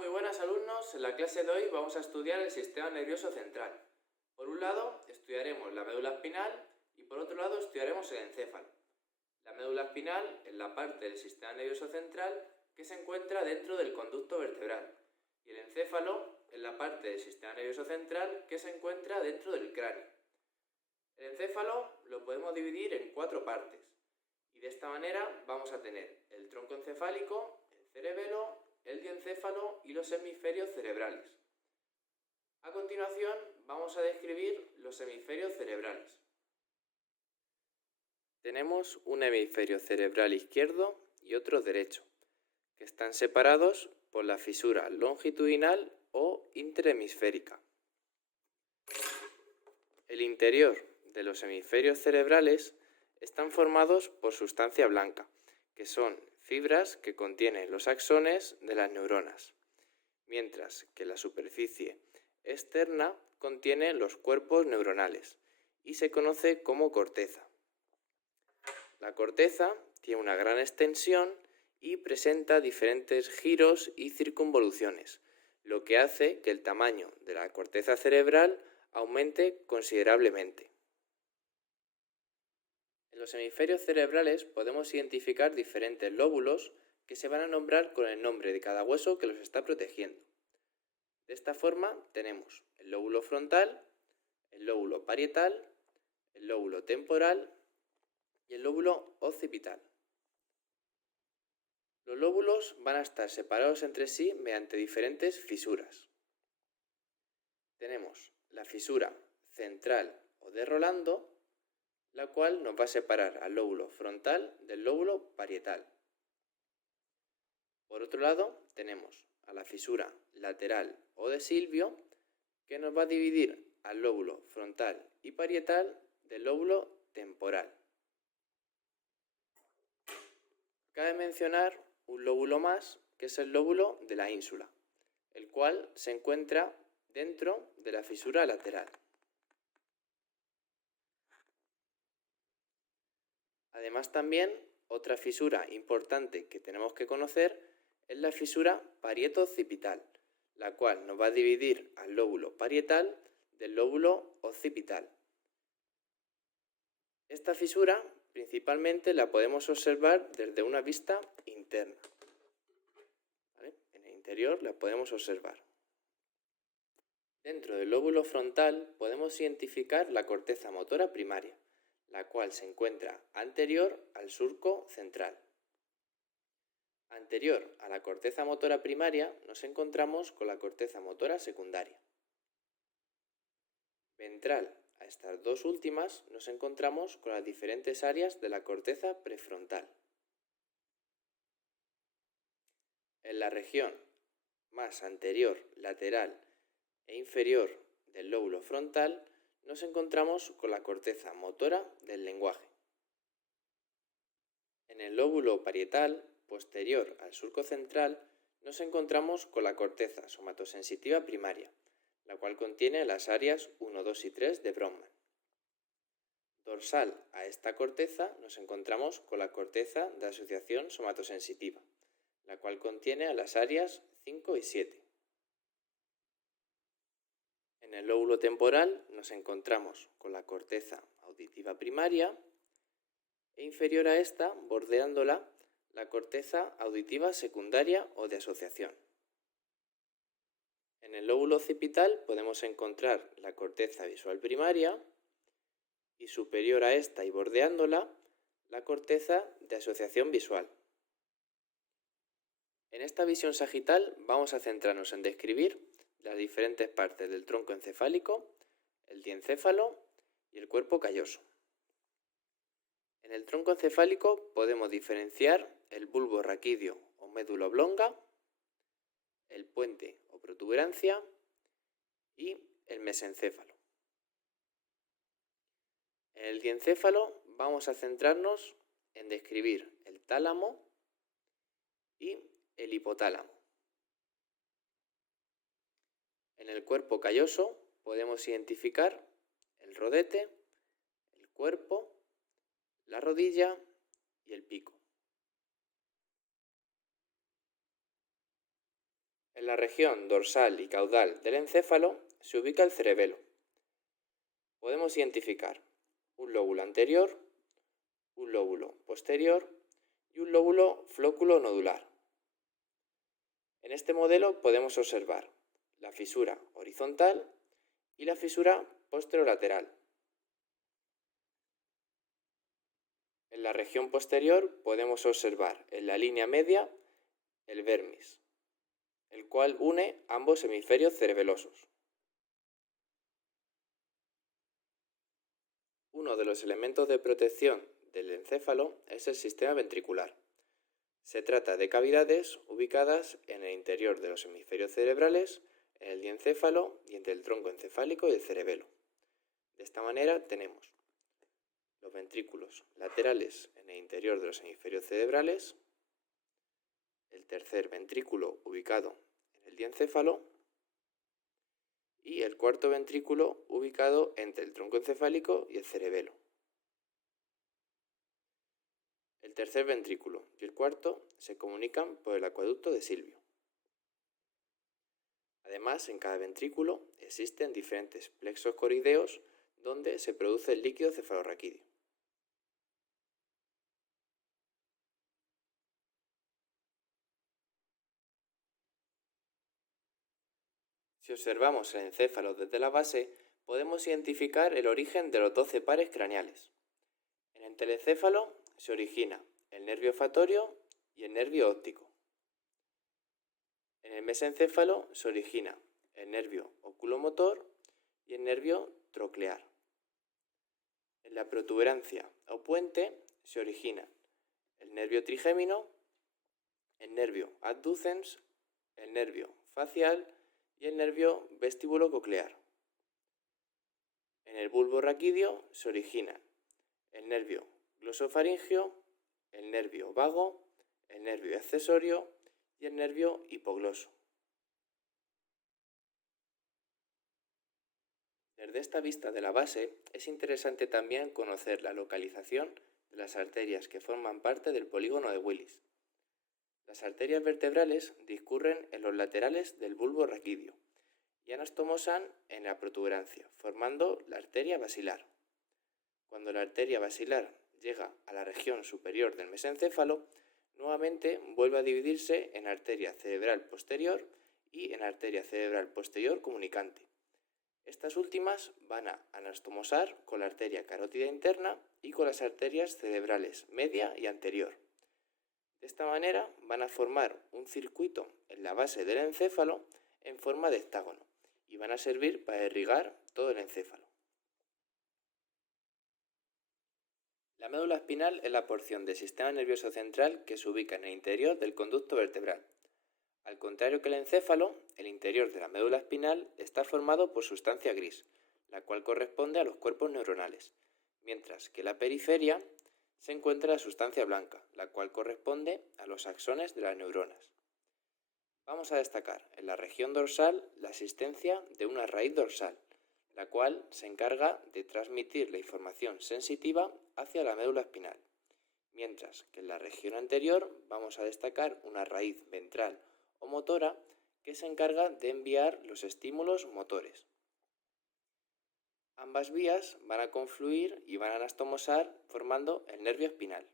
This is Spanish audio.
Muy buenas alumnos. En la clase de hoy vamos a estudiar el sistema nervioso central. Por un lado estudiaremos la médula espinal y por otro lado estudiaremos el encéfalo. La médula espinal es la parte del sistema nervioso central que se encuentra dentro del conducto vertebral y el encéfalo es la parte del sistema nervioso central que se encuentra dentro del cráneo. El encéfalo lo podemos dividir en 4 partes y de esta manera vamos a tener el tronco encefálico, el cerebelo, el diencéfalo y los hemisferios cerebrales. A continuación vamos a describir los hemisferios cerebrales. Tenemos un hemisferio cerebral izquierdo y otro derecho, que están separados por la fisura longitudinal o interhemisférica. El interior de los hemisferios cerebrales están formados por sustancia blanca, que son fibras que contienen los axones de las neuronas, mientras que la superficie externa contiene los cuerpos neuronales y se conoce como corteza. La corteza tiene una gran extensión y presenta diferentes giros y circunvoluciones, lo que hace que el tamaño de la corteza cerebral aumente considerablemente. En los hemisferios cerebrales podemos identificar diferentes lóbulos que se van a nombrar con el nombre de cada hueso que los está protegiendo. De esta forma tenemos el lóbulo frontal, el lóbulo parietal, el lóbulo temporal y el lóbulo occipital. Los lóbulos van a estar separados entre sí mediante diferentes fisuras. Tenemos la fisura central o de Rolando, la cual nos va a separar al lóbulo frontal del lóbulo parietal. Por otro lado, tenemos a la fisura lateral o de Silvio, que nos va a dividir al lóbulo frontal y parietal del lóbulo temporal. Cabe mencionar un lóbulo más, que es el lóbulo de la ínsula, el cual se encuentra dentro de la fisura lateral. Además, también otra fisura importante que tenemos que conocer es la fisura parieto-occipital, la cual nos va a dividir al lóbulo parietal del lóbulo occipital. Esta fisura principalmente la podemos observar desde una vista interna. ¿Vale? En el interior la podemos observar. Dentro del lóbulo frontal podemos identificar la corteza motora primaria, la cual se encuentra anterior al surco central. Anterior a la corteza motora primaria nos encontramos con la corteza motora secundaria. Ventral a estas dos últimas nos encontramos con las diferentes áreas de la corteza prefrontal. En la región más anterior, lateral e inferior del lóbulo frontal nos encontramos con la corteza motora del lenguaje. En el lóbulo parietal, posterior al surco central, nos encontramos con la corteza somatosensitiva primaria, la cual contiene las áreas 1, 2 y 3 de Brodmann. Dorsal a esta corteza nos encontramos con la corteza de asociación somatosensitiva, la cual contiene a las áreas 5 y 7. En el lóbulo temporal nos encontramos con la corteza auditiva primaria e inferior a esta, bordeándola, la corteza auditiva secundaria o de asociación. En el lóbulo occipital podemos encontrar la corteza visual primaria y superior a esta y bordeándola, la corteza de asociación visual. En esta visión sagital vamos a centrarnos en describir las diferentes partes del tronco encefálico, el diencéfalo y el cuerpo calloso. En el tronco encefálico podemos diferenciar el bulbo raquídeo o médula oblonga, el puente o protuberancia y el mesencéfalo. En el diencéfalo vamos a centrarnos en describir el tálamo y el hipotálamo. En el cuerpo calloso podemos identificar el rodete, el cuerpo, la rodilla y el pico. En la región dorsal y caudal del encéfalo se ubica el cerebelo. Podemos identificar un lóbulo anterior, un lóbulo posterior y un lóbulo flóculo nodular. En este modelo podemos observar la fisura horizontal y la fisura posterolateral. En la región posterior podemos observar en la línea media el vermis, el cual une ambos hemisferios cerebelosos. Uno de los elementos de protección del encéfalo es el sistema ventricular. Se trata de cavidades ubicadas en el interior de los hemisferios cerebrales, en el diencéfalo y entre el tronco encefálico y el cerebelo. De esta manera tenemos los ventrículos laterales en el interior de los hemisferios cerebrales, el tercer ventrículo ubicado en el diencéfalo y el cuarto ventrículo ubicado entre el tronco encefálico y el cerebelo. El tercer ventrículo y el cuarto se comunican por el acueducto de Silvio. Además, en cada ventrículo existen diferentes plexos corideos donde se produce el líquido cefalorraquídeo. Si observamos el encéfalo desde la base, podemos identificar el origen de los 12 pares craneales. En el telecéfalo se origina el nervio olfatorio y el nervio óptico. En el mesencéfalo se origina el nervio oculomotor y el nervio troclear. En la protuberancia o puente se origina el nervio trigémino, el nervio adducens, el nervio facial y el nervio vestibulo-coclear. En el bulbo raquídeo se originan el nervio glosofaringeo, el nervio vago, el nervio accesorio y el nervio hipogloso. Desde esta vista de la base es interesante también conocer la localización de las arterias que forman parte del polígono de Willis. Las arterias vertebrales discurren en los laterales del bulbo raquídeo y anastomosan en la protuberancia, formando la arteria basilar. Cuando la arteria basilar llega a la región superior del mesencéfalo, nuevamente vuelve a dividirse en arteria cerebral posterior y en arteria cerebral posterior comunicante. Estas últimas van a anastomosar con la arteria carótida interna y con las arterias cerebrales media y anterior. De esta manera van a formar un circuito en la base del encéfalo en forma de hectágono y van a servir para irrigar todo el encéfalo. La médula espinal es la porción del sistema nervioso central que se ubica en el interior del conducto vertebral. Al contrario que el encéfalo, el interior de la médula espinal está formado por sustancia gris, la cual corresponde a los cuerpos neuronales, mientras que la periferia se encuentra la sustancia blanca, la cual corresponde a los axones de las neuronas. Vamos a destacar en la región dorsal la existencia de una raíz dorsal, la cual se encarga de transmitir la información sensitiva hacia la médula espinal, mientras que en la región anterior vamos a destacar una raíz ventral o motora que se encarga de enviar los estímulos motores. Ambas vías van a confluir y van a anastomosar formando el nervio espinal.